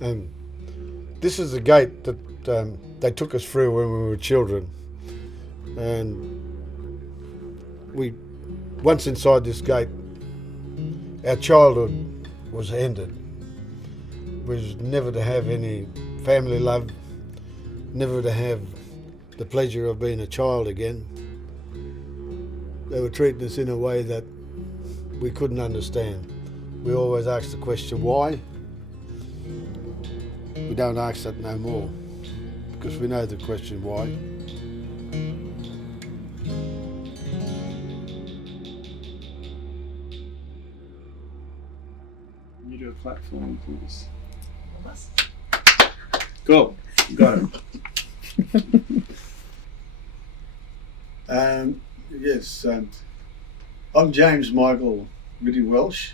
This is the gate that they took us through when we were children, and we, once inside this gate, our childhood was ended. We was never to have any family love, never to have the pleasure of being a child again. They were treating us in a way that we couldn't understand. We always asked the question, why? We don't ask that no more, because we know the question why. Can you do a clap for me, please? Cool, you got it. Yes, I'm James Michael Riddy Welsh,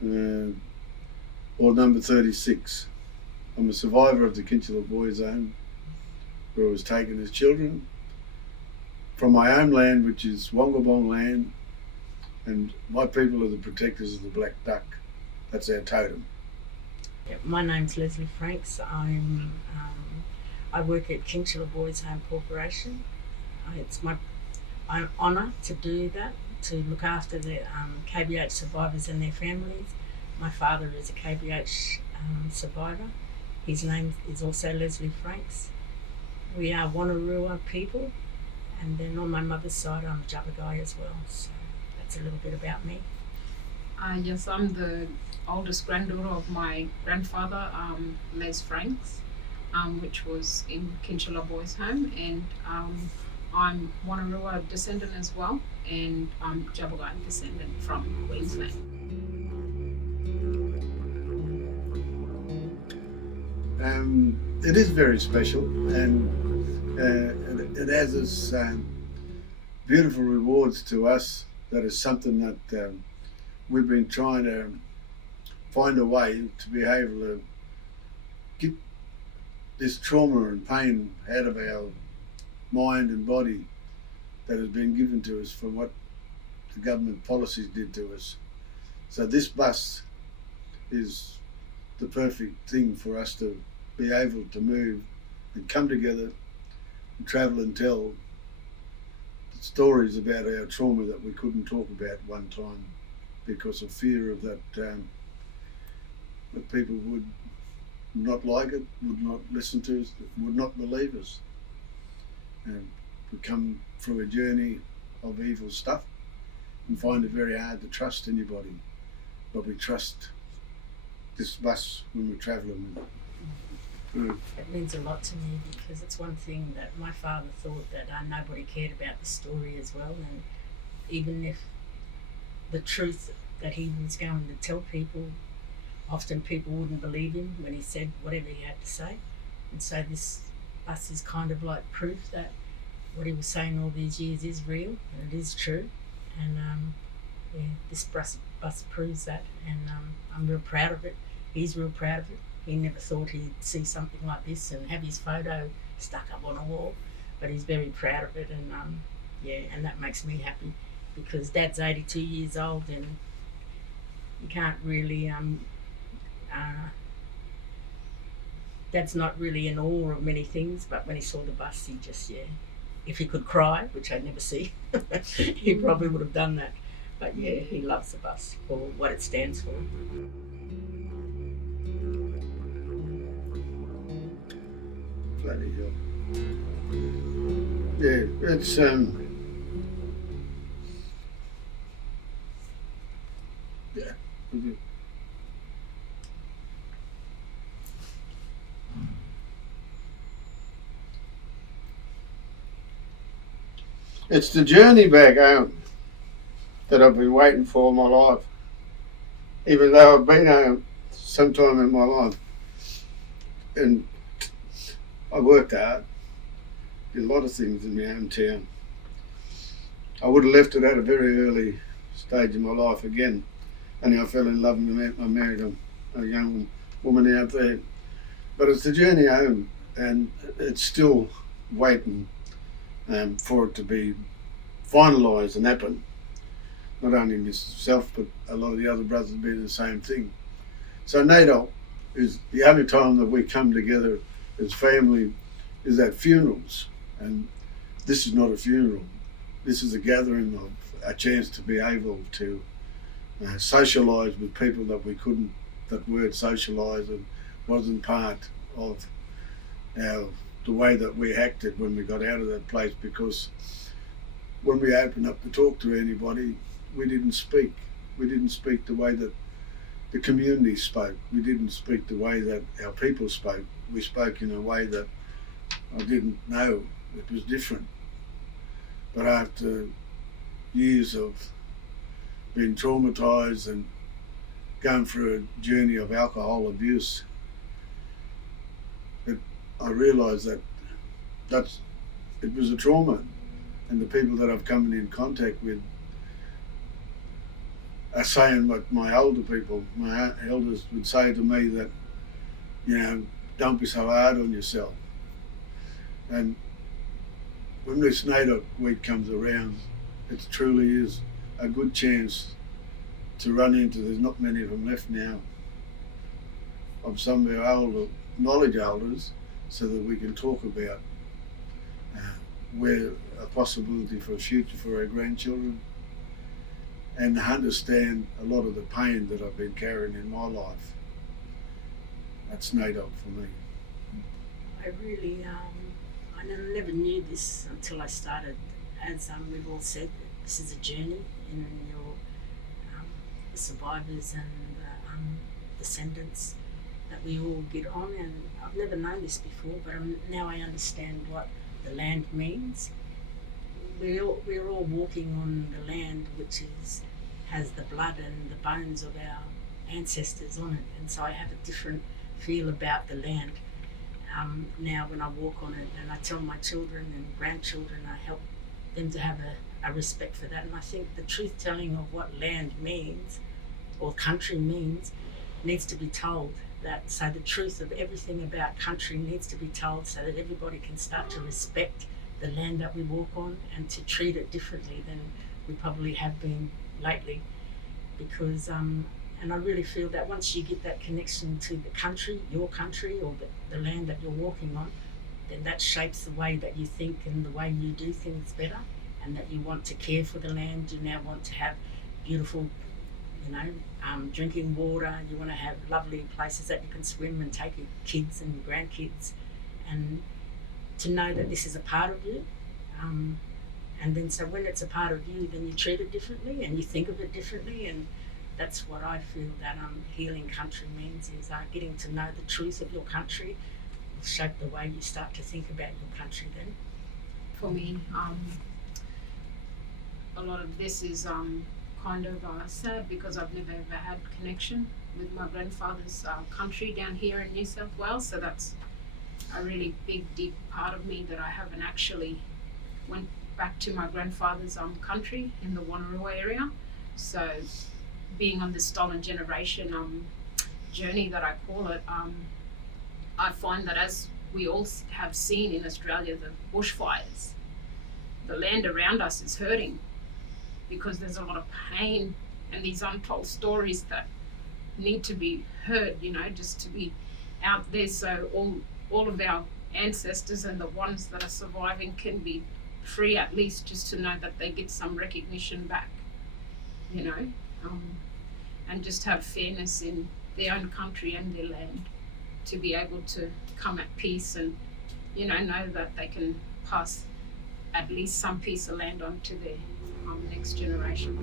or number 36. I'm a survivor of the Kinchela Boys Home, where I was taken as children from my own land, which is Wongabong land, and my people are the protectors of the black duck. That's our totem. My name's Leslie Franks. I work at Kinchela Boys Home Corporation. It's my honour to do that, to look after the KBH survivors and their families. My father is a KBH survivor. His name is also Leslie Franks. We are Wannerua people, and then on my mother's side I'm Jabagai as well. So that's a little bit about me. Yes, I'm the oldest granddaughter of my grandfather, Les Franks, which was in Kinchela Boys Home, and I'm Wannerua descendant as well, and I'm Jabagai descendant from Queensland. It is very special, and it has its beautiful rewards to us. That is something that we've been trying to find a way to be able to get this trauma and pain out of our mind and body that has been given to us for what the government policies did to us. So this bus is the perfect thing for us to be able to move and come together and travel and tell stories about our trauma that we couldn't talk about one time because of fear of that people would not like it, would not listen to us, would not believe us. And we come through a journey of evil stuff and find it very hard to trust anybody, but we trust this bus when we're travelling with it. It means a lot to me because it's one thing that my father thought that nobody cared about the story as well, and even if the truth that he was going to tell people, often people wouldn't believe him when he said whatever he had to say. And so this bus is kind of like proof that what he was saying all these years is real and it is true. And this bus proves that, and I'm real proud of it. He's real proud of it. He never thought he'd see something like this and have his photo stuck up on a wall, but he's very proud of it, and and that makes me happy because Dad's 82 years old and you can't really Dad's not really in awe of many things, but when he saw the bus, he just, if he could cry, which I never see, he probably would have done that. But he loves the bus for what it stands for. Bloody hell. Yeah, it's yeah. It's the journey back home that I've been waiting for all my life, even though I've been home sometime in my life. And I worked hard, did a lot of things in my hometown. I would have left it at a very early stage in my life again, and I fell in love and I married a young woman out there. But it's the journey home, and it's still waiting for it to be finalised and happen. Not only myself, but a lot of the other brothers do the same thing. So Naidoc is the only time that we come together as family is at funerals. And this is not a funeral. This is a gathering of a chance to be able to socialise with people that we couldn't, that weren't socialised and wasn't part of the way that we acted when we got out of that place, because when we opened up to talk to anybody, we didn't speak. We didn't speak the way that the community spoke. We didn't speak the way that our people spoke. We spoke in a way that I didn't know. It was different. But after years of being traumatised and going through a journey of alcohol abuse, I realised that it was a trauma, and the people that I've come in contact with are saying what my older people, my elders would say to me, that, you know, don't be so hard on yourself. And when this Naidoc week comes around, it truly is a good chance to run into, there's not many of them left now, of some of our older knowledge elders, so that we can talk about where a possibility for a future for our grandchildren, and understand a lot of the pain that I've been carrying in my life. That's Naidoc for me. I really, I never knew this until I started. As we've all said, this is a journey in your the survivors and descendants that we all get on, and I've never known this before, but now I understand what the land means. We're all walking on the land which has the blood and the bones of our ancestors on it, and so I have a different feel about the land now when I walk on it, and I tell my children and grandchildren, I help them to have a respect for that. And I think the truth telling of what land means or country means needs to be told. So the truth of everything about country needs to be told, so that everybody can start to respect the land that we walk on and to treat it differently than we probably have been lately. Because and I really feel that once you get that connection to the country, your country, or the land that you're walking on, then that shapes the way that you think and the way you do things better, and that you want to care for the land. You now want to have beautiful, drinking water. You want to have lovely places that you can swim and take your kids and your grandkids, and to know that this is a part of you. And then so when it's a part of you, then you treat it differently and you think of it differently, and that's what I feel that healing country means, is getting to know the truth of your country will shape the way you start to think about your country then. For me, a lot of this is kind of sad, because I've never ever had connection with my grandfather's country down here in New South Wales, so that's a really big, deep part of me that I haven't actually went back to my grandfather's country in the Wanneroo area. So being on this stolen generation journey that I call it, I find that, as we all have seen in Australia, the bushfires, the land around us is hurting, because there's a lot of pain and these untold stories that need to be heard, just to be out there, so all of our ancestors and the ones that are surviving can be free, at least just to know that they get some recognition back, and just have fairness in their own country and their land, to be able to come at peace and, know that they can pass at least some piece of land on to their next generation.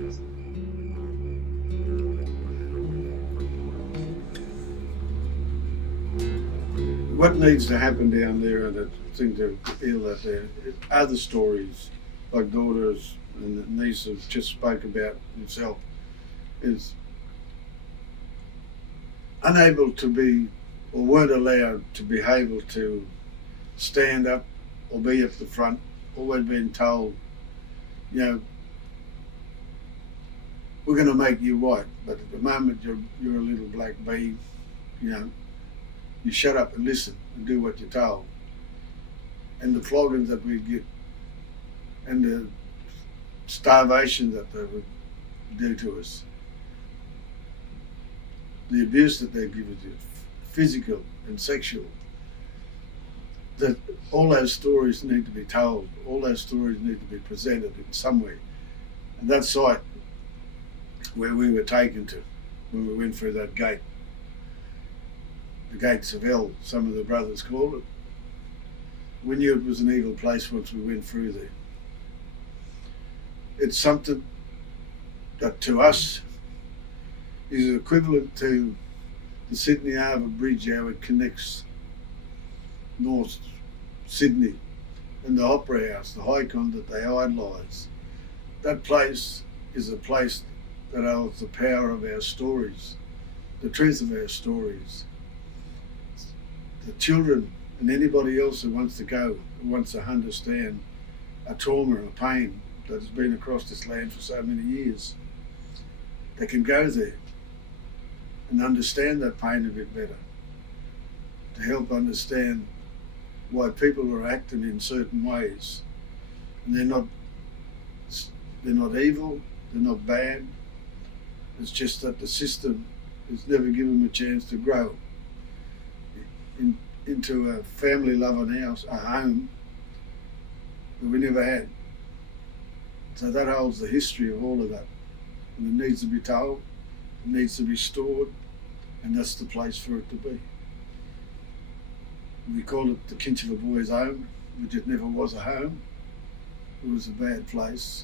What needs to happen down there, and I think to feel that there are the stories, like daughters and nieces just spoke about himself, is unable to be, or weren't allowed to be able to stand up or be at the front, always been told, we're going to make you white, but at the moment you're a little black bee, you shut up and listen and do what you're told. And the floggings that we get, and the starvation that they would do to us, the abuse that they give us, physical and sexual, that all those stories need to be told, all those stories need to be presented in some way. And that site where we were taken to when we went through that gate, the gates of hell, some of the brothers called it, we knew it was an evil place once we went through there. It's something that to us is equivalent to the Sydney Harbour Bridge, how it connects North Sydney and the Opera House, the Highcon that they idolise. That place is a place that holds the power of our stories, the truth of our stories. The children and anybody else who wants to go, who wants to understand a trauma, a pain that has been across this land for so many years, they can go there and understand that pain a bit better, to help understand why people are acting in certain ways. And they're not evil, they're not bad. It's just that the system has never given them a chance to grow into a family-loving house, a home that we never had. So that holds the history of all of that. And it needs to be told, it needs to be stored, and that's the place for it to be. We call it the Kinchela Boys Home, which it never was a home. It was a bad place,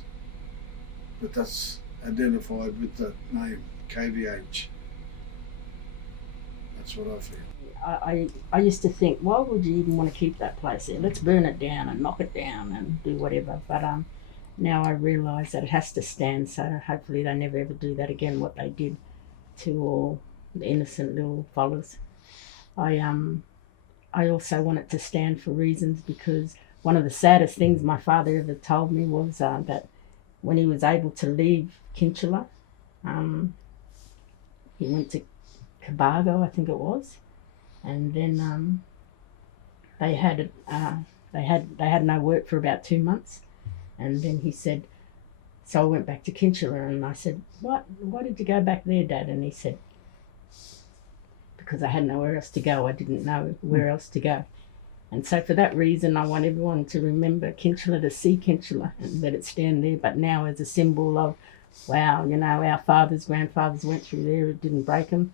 but that's identified with that name, KBH. That's what I feel. I used to think, why would you even want to keep that place there? Let's burn it down and knock it down and do whatever. But now I realise that it has to stand, so hopefully they never ever do that again, what they did to all the innocent little fellas. I also want it to stand for reasons, because one of the saddest things my father ever told me was that when he was able to leave Kinchela, he went to Cabargo, I think it was, and then they had no work for about 2 months, and then he said, so I went back to Kinchela, and I said, why did you go back there, Dad? And he said, because I had nowhere else to go. I didn't know where else to go. And so for that reason, I want everyone to remember Kinchela, to see Kinchela and let it stand there, but now as a symbol of, wow, you know, our fathers, grandfathers went through there, it didn't break them.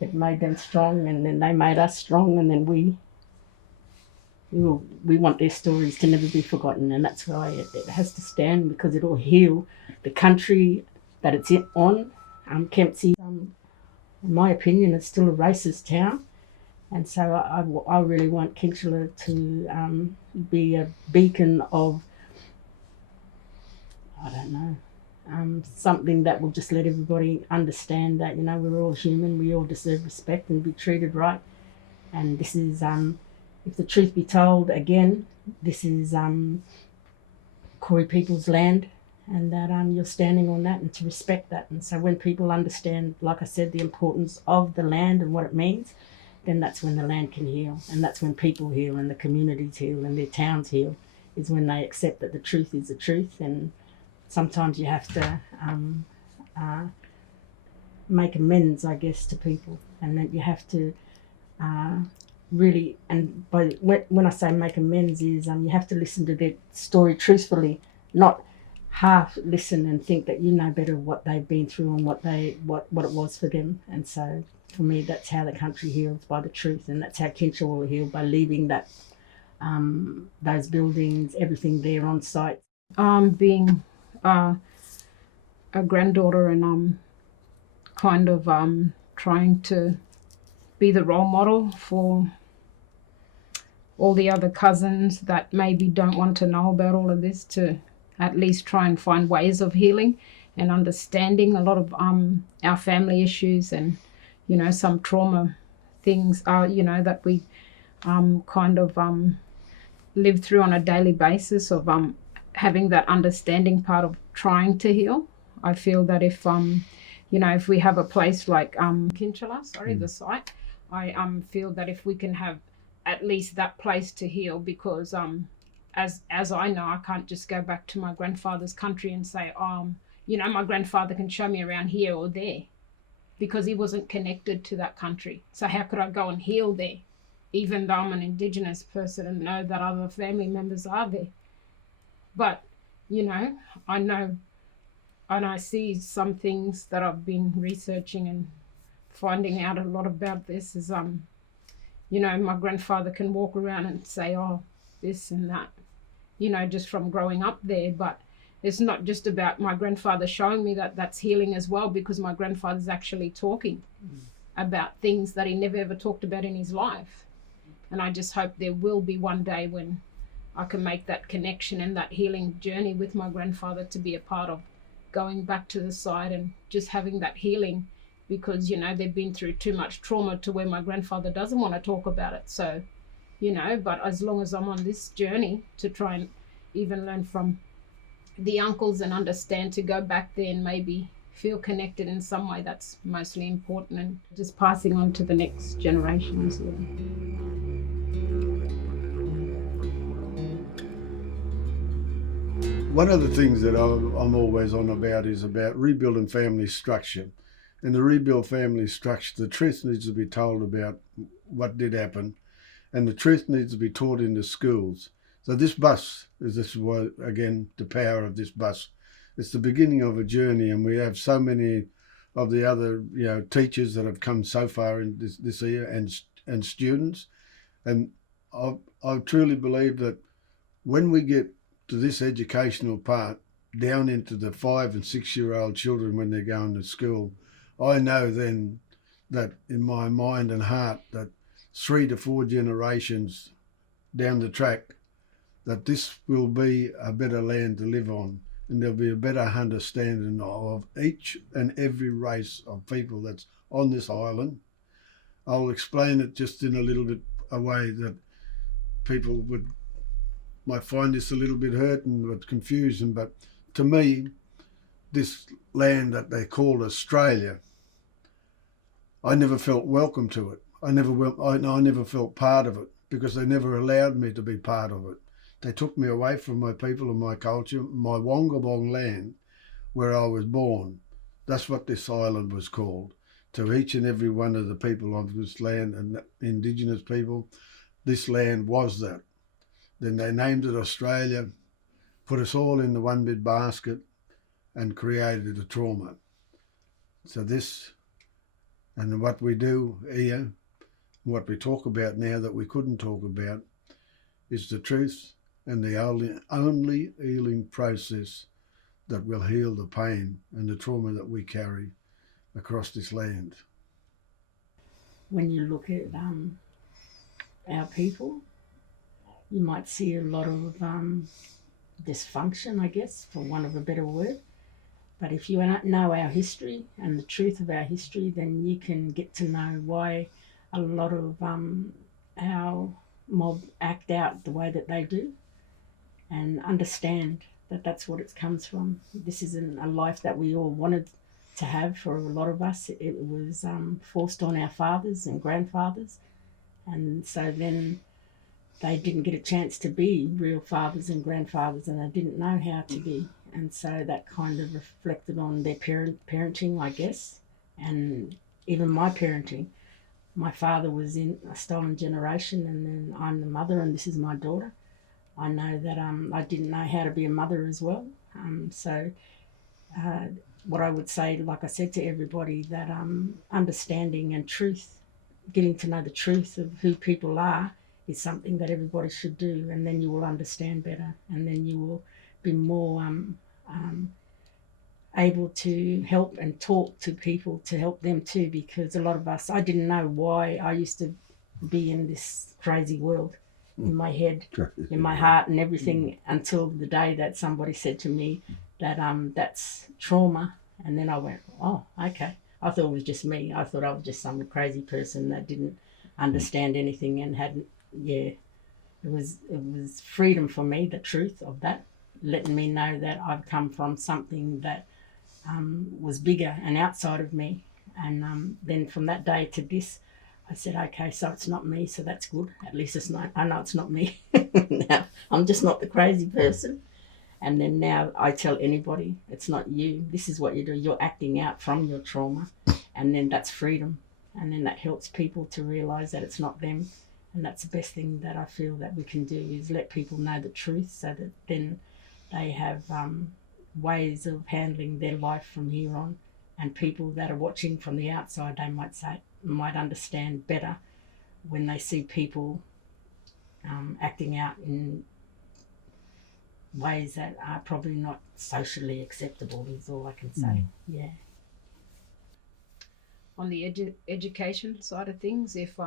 It made them strong, and then they made us strong, and then we want their stories to never be forgotten, and that's why it has to stand, because it will heal the country that it's on. Kempsey, in my opinion, is still a racist town, and so I really want Kinchela to be a beacon of, I don't know, something that will just let everybody understand that, you know, we're all human, we all deserve respect and be treated right. And this is, if the truth be told, again, this is Koori people's land, and that you're standing on that and to respect that. And so when people understand, like I said, the importance of the land and what it means, then that's when the land can heal, and that's when people heal and the communities heal and their towns heal, is when they accept that the truth is the truth. And sometimes you have to make amends, I guess, to people, and that you have to really, and when I say make amends, is you have to listen to their story truthfully, not half listen and think that you know better what they've been through and what it was for them. And so for me, that's how the country heals, by the truth, and that's how Kinchela will heal, by leaving that those buildings, everything there on site. Being a granddaughter, and kind of trying to be the role model for all the other cousins that maybe don't want to know about all of this, to at least try and find ways of healing and understanding a lot of our family issues, and, you know, some trauma things you know, that we kind of live through on a daily basis, of having that understanding part of trying to heal. I feel that if you know, if we have a place like Kinchela, the site, I feel that if we can have at least that place to heal, because as I know, I can't just go back to my grandfather's country and say, you know, my grandfather can show me around here or there. because he wasn't connected to that country. So how could I go and heal there, even though I'm an Indigenous person and know that other family members are there? But, you know, I know, and I see some things that I've been researching and finding out a lot about this is, you know, my grandfather can walk around and say, oh, this and that, you know, just from growing up there. But it's not just about my grandfather showing me that that's healing as well, because my grandfather's actually talking about things that he never ever talked about in his life. And I just hope there will be one day when I can make that connection and that healing journey with my grandfather to be a part of going back to the side and just having that healing, because, you know, they've been through too much trauma to where my grandfather doesn't want to talk about it. So, you know, but as long as I'm on this journey to try and even learn from the uncles and understand, to go back there and maybe feel connected in some way, that's mostly important, and just passing on to the next generations. One of the things that I'm always on about is about rebuilding family structure. And to rebuild family structure, the truth needs to be told about what did happen, and the truth needs to be taught in the schools. So this bus, this is what, again, the power of this bus. It's the beginning of a journey, and we have so many of the other, you know, teachers that have come so far in this year, and students. And I truly believe that when we get to this educational part, down into the 5 and 6 year old children when they're going to school, I know then that in my mind and heart that 3 to 4 generations down the track, that this will be a better land to live on, and there'll be a better understanding of each and every race of people that's on this island. I'll explain it just in a little bit a way that people might find this a little bit hurting or confusing, but to me, this land that they call Australia, I never felt welcome to it. I never felt part of it, because they never allowed me to be part of it. They took me away from my people and my culture, my Wongabong land, where I was born. That's what this island was called. To each and every one of the people of this land and Indigenous people, this land was that. Then they named it Australia, put us all in the one big basket, and created a trauma. So this, and what we do here, what we talk about now that we couldn't talk about, is the truth and the only healing process that will heal the pain and the trauma that we carry across this land. When you look at our people, you might see a lot of dysfunction, I guess, for want of a better word. But if you know our history and the truth of our history, then you can get to know why a lot of our mob act out the way that they do, and understand that that's what it comes from. This isn't a life that we all wanted to have. For a lot of us, it was forced on our fathers and grandfathers, and so then they didn't get a chance to be real fathers and grandfathers, and they didn't know how to be. And so that kind of reflected on their parenting, I guess, and even my parenting. My father was in a stolen generation, and then I'm the mother, and this is my daughter. I know that I didn't know how to be a mother as well. So what I would say, like I said to everybody, that understanding and truth, getting to know the truth of who people are, is something that everybody should do, and then you will understand better, and then you will be more able to help and talk to people to help them too, because a lot of us, I didn't know why I used to be in this crazy world in my head, in my heart and everything, until the day that somebody said to me that that's trauma, and then I went, oh, okay. I thought it was just me. I thought I was just some crazy person that didn't understand anything and hadn't. Yeah, it was freedom for me, the truth of that, letting me know that I've come from something that was bigger and outside of me. And then from that day to this, I said, okay, so it's not me, so that's good. At least it's not, I know it's not me. Now, I'm just not the crazy person. And then now I tell anybody, it's not you. This is what you do. You're acting out from your trauma. and then that's freedom, and then that helps people to realise that it's not them. And that's the best thing that I feel that we can do, is let people know the truth, so that then they have ways of handling their life from here on. And people that are watching from the outside, they might understand better when they see people acting out in ways that are probably not socially acceptable, is all I can say. Yeah. On the education side of things, if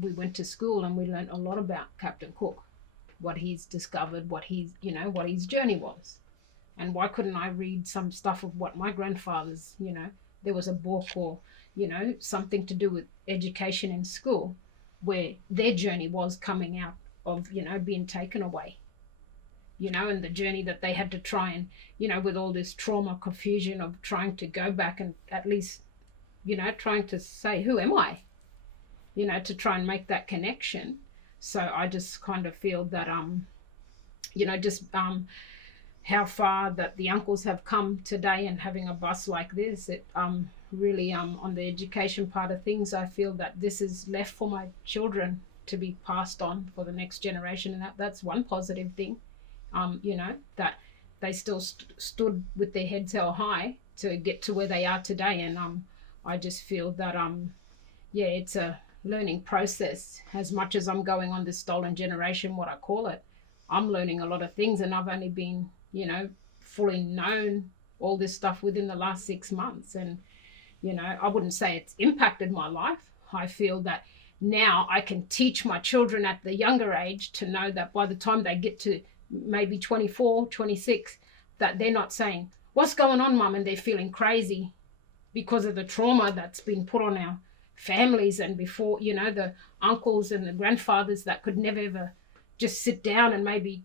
we went to school and we learned a lot about Captain Cook, what he's discovered, what his journey was. And why couldn't I read some stuff of what my grandfather's, there was a book or, something to do with education in school where their journey was coming out of, being taken away, and the journey that they had to try and, with all this trauma, confusion of trying to go back and at least, trying to say, who am I? To try and make that connection. So I just kind of feel that, how far that the uncles have come today, and having a bus like this, it really on the education part of things, I feel that this is left for my children to be passed on for the next generation, and that's one positive thing. That they still stood with their heads held high to get to where they are today, and I just feel that it's a learning process. As much as I'm going on this stolen generation, what I call it, I'm learning a lot of things, and I've only been fully known all this stuff within the last 6 months, and I wouldn't say it's impacted my life. I feel that now I can teach my children at the younger age to know that by the time they get to maybe 24, 26, that they're not saying, what's going on, mum, and they're feeling crazy because of the trauma that's been put on our families. And before, the uncles and the grandfathers that could never ever just sit down and maybe,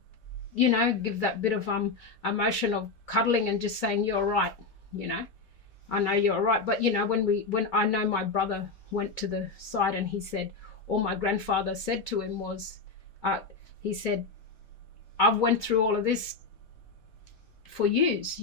give that bit of emotion of cuddling and just saying, you're right, I know you're right. But when I know my brother went to the side, and he said, all my grandfather said to him was, he said, I've went through all of this for yous,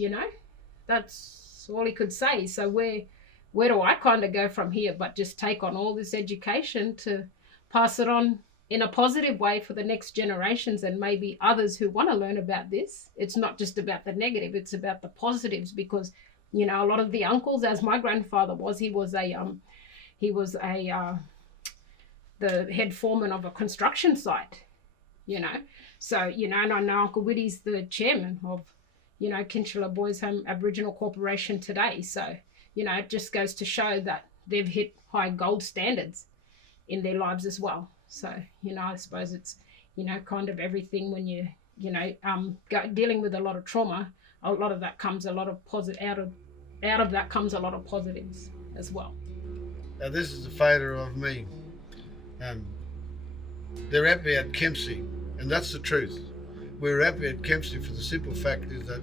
that's all he could say. So where do I kind of go from here, but just take on all this education to pass it on in a positive way for the next generations, and maybe others who want to learn about this. It's not just about the negative, it's about the positives, because a lot of the uncles, as my grandfather was, he was the head foreman of a construction site, so and I know Uncle Whitty's the chairman of Kinchela Boys Home Aboriginal Corporation today. So it just goes to show that they've hit high gold standards in their lives as well. So, I suppose it's, kind of everything when you, dealing with a lot of trauma, a lot of that comes a lot of out of that comes a lot of positives as well. Now this is a photo of me. They're happy at Kempsey, and that's the truth. We were happy at Kempsey for the simple fact is that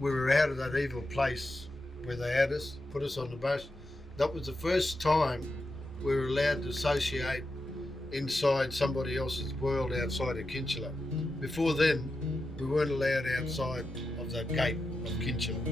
we were out of that evil place where they had us, put us on the bus. That was the first time we were allowed to associate inside somebody else's world outside of Kinchela. Before then, we weren't allowed outside of that gate of Kinchela.